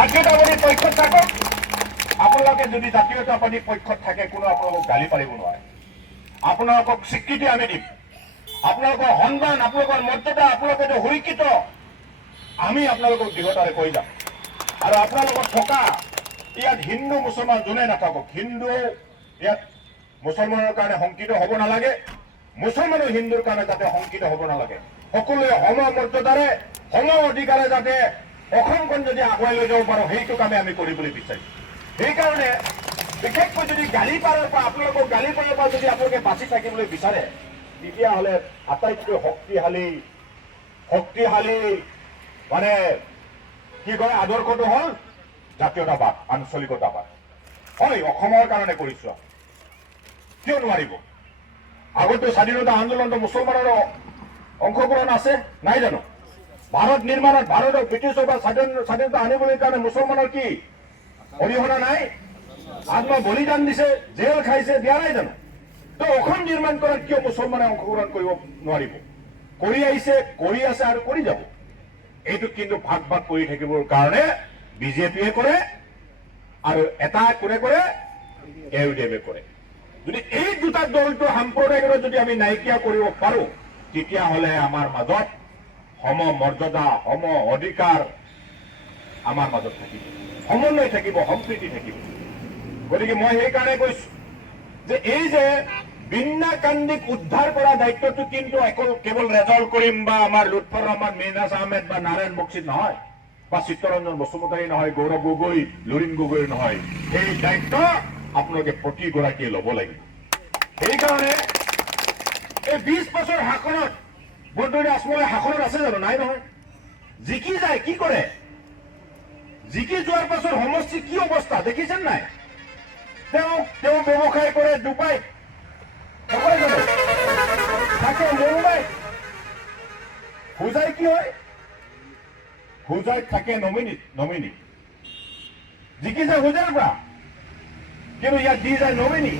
জাতীয়তাবাদীৰ পক্ষত থাকক। আপোনালোকে যদি জাতীয়তাবাদীৰ পক্ষত থাকে কোনো আপোনালোকক গালি পাৰিব নোৱাৰে। আপোনালোকক স্বীকৃতি আমি দিম, আপোনালোকৰ সন্মান, আপোনালোকৰ মৰ্যাদা, আপোনালোকে যে সুৰক্ষিত আমি আপোনালোকক দৃঢ়তাৰে কৈ যাম। আৰু আপোনালোকৰ থকা ইয়াত হিন্দু মুছলমান যোনে নাথাকক, হিন্দু ইয়াত মুছলমানৰ কাৰণে শংকিত হ'ব নালাগে, মুছলমানো হিন্দুৰ কাৰণে যাতে শংকিত হ'ব নালাগে। সকলোৱে সম মৰ্যাদাৰে সম অধিকাৰে যাতে অসমখন যদি আগুৱাই লৈ যাব পাৰোঁ সেইটো কামে আমি কৰিবলৈ বিচাৰিম। সেইকাৰণে বিশেষকৈ যদি গালি পাৰৰ পৰা আপোনালোকক গালি পাৰৰ পৰা যদি আপোনালোকে বাচি থাকিবলৈ বিচাৰে তেতিয়াহ'লে আটাইতকৈ শক্তিশালী মানে কি কয় আদৰ্শটো হ'ল জাতীয়তাবাদ, আঞ্চলিকতাবাদ। হয়, অসমৰ কাৰণে কৰিছো, কিয় নোৱাৰিব? আগতো স্বাধীনতা আন্দোলনতো মুছলমানৰো অংশগ্ৰহণ আছে নাই জানো? ভাৰত নিৰ্মাণত ভাৰতক ব্ৰিটিছৰ পৰা স্বাধীনতা আনিবলৈ কাৰণে মুছলমানৰ কি অৰিহণা নাই? আত্ম বলিদান দিছে, জেল খাইছে, দিয়া নাই জানো? তো অসম নিৰ্মাণ কৰাত কিয় মুছলমানে অংশগ্ৰহণ কৰিব নোৱাৰিব? কৰি আহিছে, কৰি আছে আৰু কৰি যাব। এইটো কিন্তু ভাগ ভাগ কৰি থাকিবৰ কাৰণে বিজেপিয়ে কৰে আৰু এটা কোনে কৰে? AUDF কৰে। যদি এই দুটা দলটো সাম্প্ৰদায়িকতা যদি আমি নাইকিয়া কৰিব পাৰোঁ তেতিয়াহ'লে আমাৰ মাজত সম মৰ্যাদা, সম অধিকাৰ আমাৰ মাজত থাকিব, সমন্বয় থাকিব, সম্প্ৰীতি থাকিব। গতিকে মই সেইকাৰণে কৈছো যে এই যে বিন্নাকান্দিক উদ্ধাৰ কৰা দায়িত্বটো কিন্তু কেৱল ৰেজল কৰিম বা আমাৰ লুৎফৰ ৰহমান, মিনাজ আহমেদ বা নাৰায়ণ বক্সী নহয়, বা চিত্তৰঞ্জন বসুমতাৰী নহয়, গৌৰৱ গগৈ, লুৰিণ গগৈ নহয়। এই দায়িত্ব আপোনালোকে প্ৰতিগৰাকীয়ে ল'ব লাগিব। সেইকাৰণে এই 20 বছৰ শাসনত বৰদলৈ আজমলে শাসনত আছে জানো? নাই নহয়। জিকি যায়, কি কৰে? জিকি যোৱাৰ পাছত সমষ্টি কি অৱস্থা দেখিছেন নাই? তেওঁ ব্যৱসায় কৰে ডুবাইত, থাকে মুম্বাইত। হোজাই কি হয়? হোজাইত থাকে নমিনী। জিকি যায় হোজাৰ পৰা, কিন্তু ইয়াত দি যায় নমিনী।